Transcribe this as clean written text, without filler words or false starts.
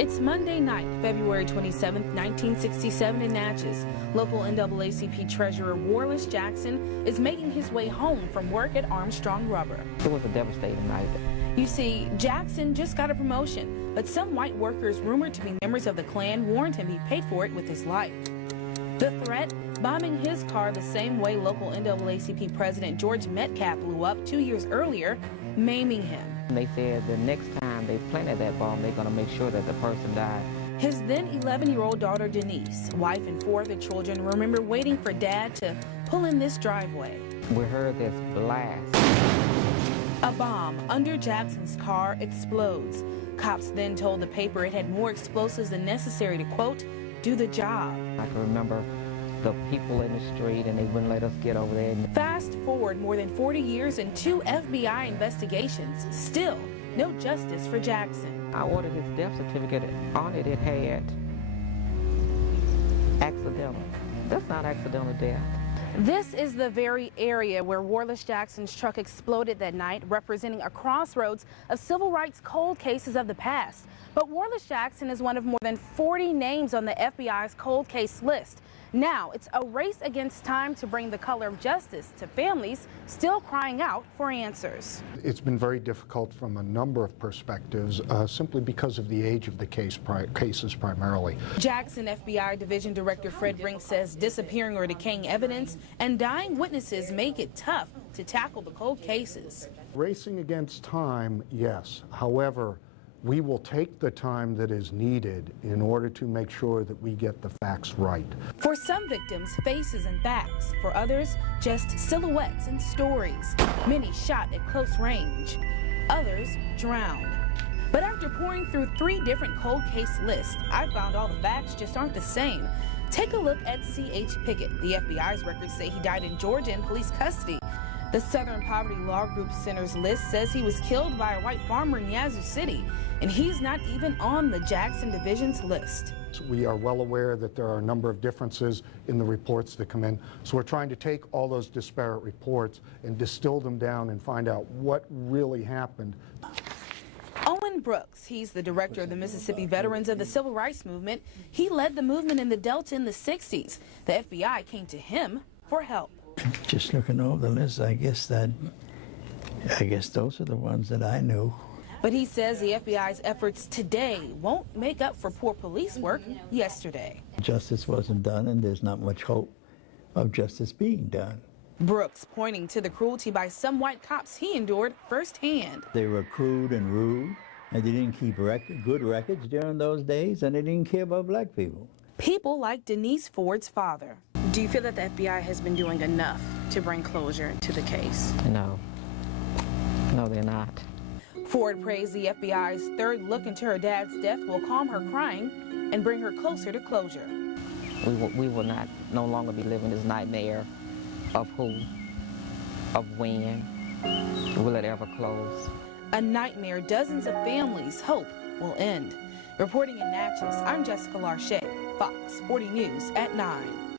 It's Monday night, February 27, 1967 in Natchez. Local NAACP Treasurer Larche Jackson is making his way home from work at Armstrong Rubber. It was a devastating night. You see, Jackson just got a promotion, but some white workers rumored to be members of the Klan warned him he paid for it with his life. The threat? Bombing his car the same way local NAACP President George Metcalf blew up 2 years earlier, maiming him. They said the next time they planted that bomb, they're going to make sure that the person died. His then 11-year-old daughter Denise, wife and 4 other children, remember waiting for Dad to pull in this driveway. We heard this blast. A bomb under Jackson's car explodes. Cops then told the paper it had more explosives than necessary to, quote, do the job. I can remember the people in the street, and they wouldn't let us get over there. Fast forward more than 40 years and 2 FBI investigations. Still, no justice for Jackson. I ordered his death certificate. On it, it had accidental. That's not accidental death. This is the very area where Larche Jackson's truck exploded that night, representing a crossroads of civil rights cold cases of the past. But Larche Jackson is one of more than 40 names on the FBI's cold case list. Now, it's a race against time to bring the color of justice to families still crying out for answers. It's been very difficult from a number of perspectives, simply because of the age of the cases primarily. Jackson FBI Division Director Fred Brink says disappearing or decaying evidence and dying witnesses make it tough to tackle the cold cases. Racing against time, yes. However, we will take the time that is needed in order to make sure that we get the facts right. For some victims, faces and facts. For others, just silhouettes and stories. Many shot at close range. Others drowned. But after pouring through 3 different cold case lists, I found all the facts just aren't the same. Take a look at C.H. Pickett. The FBI's records say he died in Georgia in police custody. The Southern Poverty Law Group Center's list says he was killed by a white farmer in Yazoo City, and he's not even on the Jackson Division's list. We are well aware that there are a number of differences in the reports that come in, so we're trying to take all those disparate reports and distill them down and find out what really happened. Owen Brooks, he's the director of the Mississippi Veterans of the Civil Rights Movement. He led the movement in the Delta in the 60s. The FBI came to him for help. Just looking over the list, I guess those are the ones that I knew. But he says the FBI's efforts today won't make up for poor police work yesterday. Justice wasn't done, and there's not much hope of justice being done. Brooks pointing to the cruelty by some white cops he endured firsthand. They were crude and rude, and they didn't keep good records during those days, and they didn't care about black people. People like Denise Ford's father. Do you feel that the FBI has been doing enough to bring closure to the case? No, they're not. Ford prays the FBI's third look into her dad's death will calm her crying and bring her closer to closure. We will not no longer be living this nightmare of who, of when, will it ever close? A nightmare dozens of families hope will end. Reporting in Natchez, I'm Jessica Larche, Fox 40 News at 9.